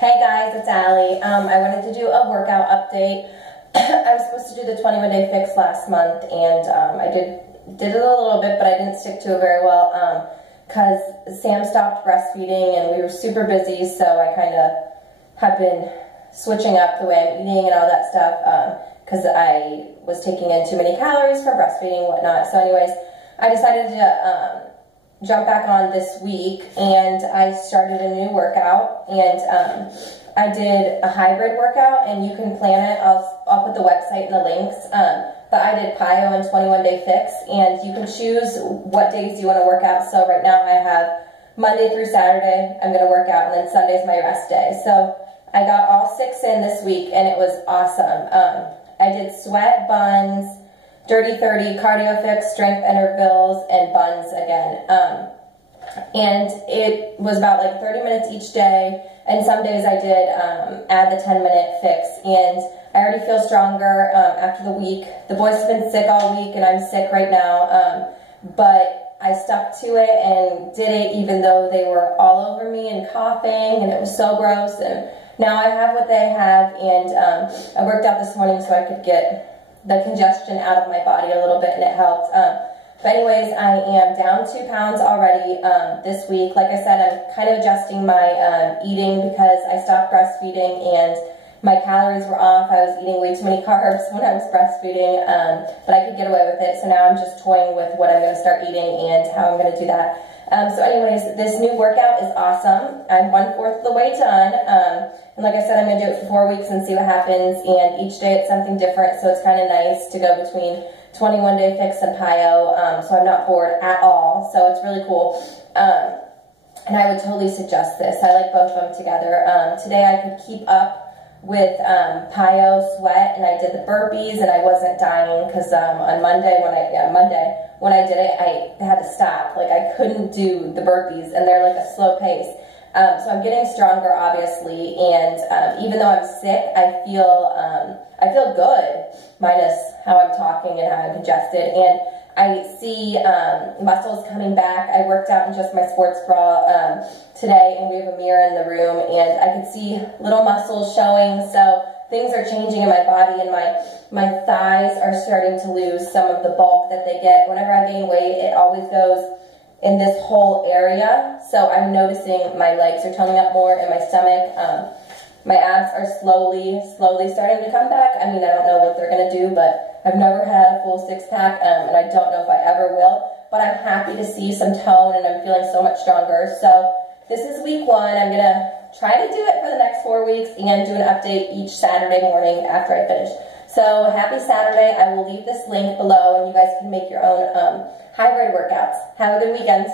Hey guys, it's Allie. I wanted to do a workout update. I was supposed to do the 21-day fix last month, and I did it a little bit, but I didn't stick to it very well because Sam stopped breastfeeding and we were super busy, so I kind of have been switching up the way I'm eating and all that stuff because I was taking in too many calories for breastfeeding and whatnot. So anyways, I decided to jump back on this week, and I started a new workout, and I did a hybrid workout, and you can plan it. I'll put the website and the links, but I did PiYo and 21-day fix, and you can choose what days you want to work out. So right now I have Monday through Saturday I'm going to work out, and then Sunday's my rest day. So I got all 6 in this week, and it was awesome. I did sweat, buns, Dirty 30, cardio fix, strength intervals, and buns again. And it was about like 30 minutes each day, and some days I did add the 10-minute fix, and I already feel stronger after the week. The boys have been sick all week, and I'm sick right now, but I stuck to it and did it even though they were all over me and coughing, and it was so gross. And now I have what they have, and I worked out this morning so I could get the congestion out of my body a little bit, and it helped. But anyways, I am down 2 pounds already this week. Like I said, I'm kind of adjusting my eating because I stopped breastfeeding and my calories were off. I was eating way too many carbs when I was breastfeeding, but I could get away with it. So now I'm just toying with what I'm going to start eating and how I'm going to do that. So anyways, this new workout is awesome. I'm 1/4 of the way done. And like I said, I'm going to do it for 4 weeks and see what happens. And each day it's something different, so it's kind of nice to go between 21-day fix and PiYo, so I'm not bored at all. So it's really cool. And I would totally suggest this. I like both of them together. Today I could keep up with PiYo sweat, and I did the burpees, and I wasn't dying because on Monday when I did it, I had to stop. Like, I couldn't do the burpees, and they're like a slow pace. So I'm getting stronger, obviously, and even though I'm sick, I feel good, minus how I'm talking and how I'm congested, and I see muscles coming back. I worked out in just my sports bra today, and we have a mirror in the room, and I could see little muscles showing, so things are changing in my body, and my thighs are starting to lose some of the bulk that they get. Whenever I gain weight, it always goes in this whole area, so I'm noticing my legs are toning up more, and my stomach. My abs are slowly starting to come back. I mean, I don't know what they're going to do, but I've never had a full six-pack, and I don't know if I ever will, but I'm happy to see some tone, and I'm feeling so much stronger. So this is week 1. I'm going to try to do it for the next 4 weeks and do an update each Saturday morning after I finish. So happy Saturday. I will leave this link below, and you guys can make your own hybrid workouts. Have a good weekend.